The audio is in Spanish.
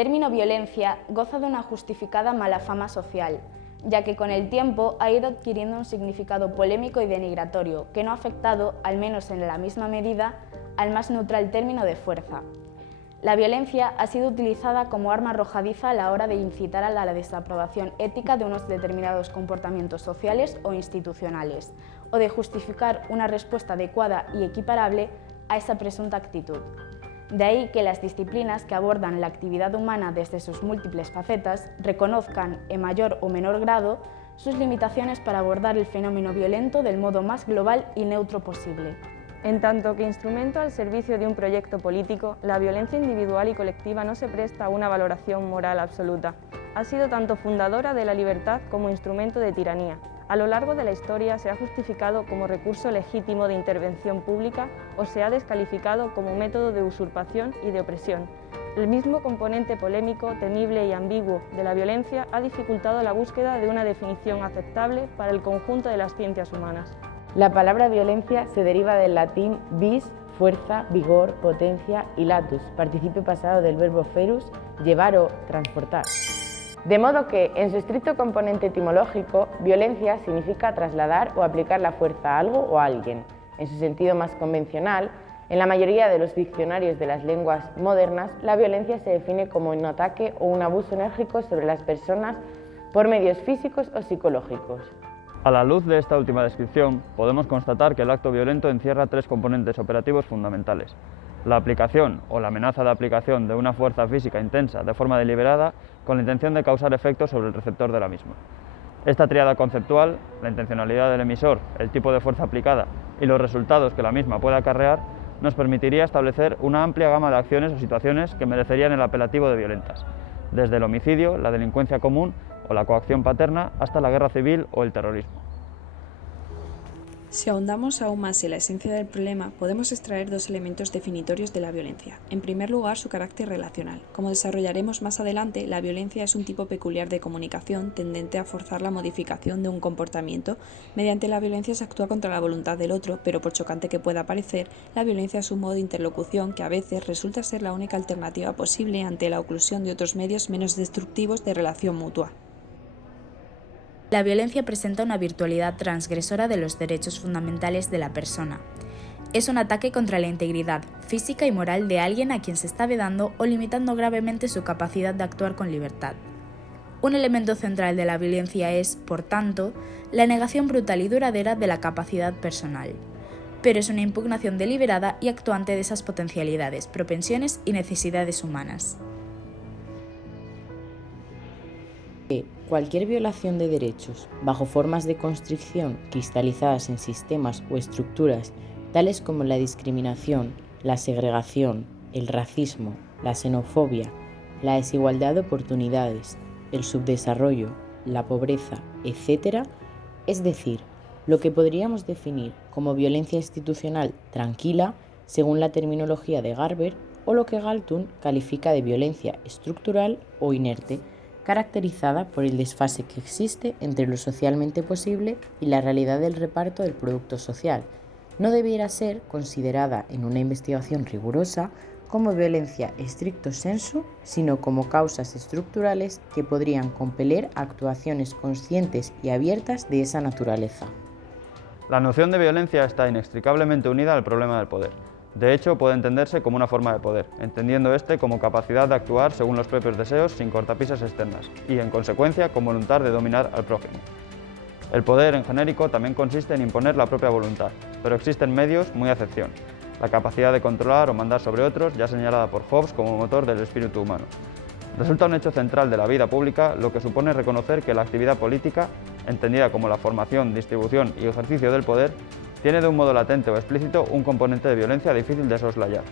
término violencia goza de una justificada mala fama social, ya que con el tiempo ha ido adquiriendo un significado polémico y denigratorio que no ha afectado, al menos en la misma medida, al más neutral término de fuerza. La violencia ha sido utilizada como arma arrojadiza a la hora de incitar a la desaprobación ética de unos determinados comportamientos sociales o institucionales, o de justificar una respuesta adecuada y equiparable a esa presunta actitud. De ahí que las disciplinas que abordan la actividad humana desde sus múltiples facetas reconozcan, en mayor o menor grado, sus limitaciones para abordar el fenómeno violento del modo más global y neutro posible. En tanto que instrumento al servicio de un proyecto político, la violencia individual y colectiva no se presta a una valoración moral absoluta. Ha sido tanto fundadora de la libertad como instrumento de tiranía. A lo largo de la historia se ha justificado como recurso legítimo de intervención pública o se ha descalificado como método de usurpación y de opresión. El mismo componente polémico, temible y ambiguo de la violencia ha dificultado la búsqueda de una definición aceptable para el conjunto de las ciencias humanas. La palabra violencia se deriva del latín vis, fuerza, vigor, potencia, y latus, participio pasado del verbo ferus, llevar o transportar. De modo que, en su estricto componente etimológico, violencia significa trasladar o aplicar la fuerza a algo o a alguien. En su sentido más convencional, en la mayoría de los diccionarios de las lenguas modernas, la violencia se define como un ataque o un abuso enérgico sobre las personas por medios físicos o psicológicos. A la luz de esta última descripción, podemos constatar que el acto violento encierra tres componentes operativos fundamentales: la aplicación o la amenaza de aplicación de una fuerza física intensa de forma deliberada con la intención de causar efectos sobre el receptor de la misma. Esta tríada conceptual, la intencionalidad del emisor, el tipo de fuerza aplicada y los resultados que la misma puede acarrear, nos permitiría establecer una amplia gama de acciones o situaciones que merecerían el apelativo de violentas, desde el homicidio, la delincuencia común o la coacción paterna hasta la guerra civil o el terrorismo. Si ahondamos aún más en la esencia del problema, podemos extraer dos elementos definitorios de la violencia. En primer lugar, su carácter relacional. Como desarrollaremos más adelante, la violencia es un tipo peculiar de comunicación tendente a forzar la modificación de un comportamiento. Mediante la violencia se actúa contra la voluntad del otro, pero por chocante que pueda parecer, la violencia es un modo de interlocución que a veces resulta ser la única alternativa posible ante la oclusión de otros medios menos destructivos de relación mutua. La violencia presenta una virtualidad transgresora de los derechos fundamentales de la persona. Es un ataque contra la integridad física y moral de alguien a quien se está vedando o limitando gravemente su capacidad de actuar con libertad. Un elemento central de la violencia es, por tanto, la negación brutal y duradera de la capacidad personal. Pero es una impugnación deliberada y actuante de esas potencialidades, propensiones y necesidades humanas. Cualquier violación de derechos, bajo formas de constricción cristalizadas en sistemas o estructuras tales como la discriminación, la segregación, el racismo, la xenofobia, la desigualdad de oportunidades, el subdesarrollo, la pobreza, etc., es decir, lo que podríamos definir como violencia institucional tranquila, según la terminología de Garber, o lo que Galtung califica de violencia estructural o inerte, caracterizada por el desfase que existe entre lo socialmente posible y la realidad del reparto del producto social, no debiera ser considerada en una investigación rigurosa como violencia stricto sensu, sino como causas estructurales que podrían compeler actuaciones conscientes y abiertas de esa naturaleza. La noción de violencia está inextricablemente unida al problema del poder. De hecho, puede entenderse como una forma de poder, entendiendo este como capacidad de actuar según los propios deseos sin cortapisas externas y, en consecuencia, con voluntad de dominar al prójimo. El poder, en genérico, también consiste en imponer la propia voluntad, pero existen medios muy a excepción: la capacidad de controlar o mandar sobre otros, ya señalada por Hobbes como motor del espíritu humano. Resulta un hecho central de la vida pública lo que supone reconocer que la actividad política, entendida como la formación, distribución y ejercicio del poder, tiene de un modo latente o explícito un componente de violencia difícil de soslayar.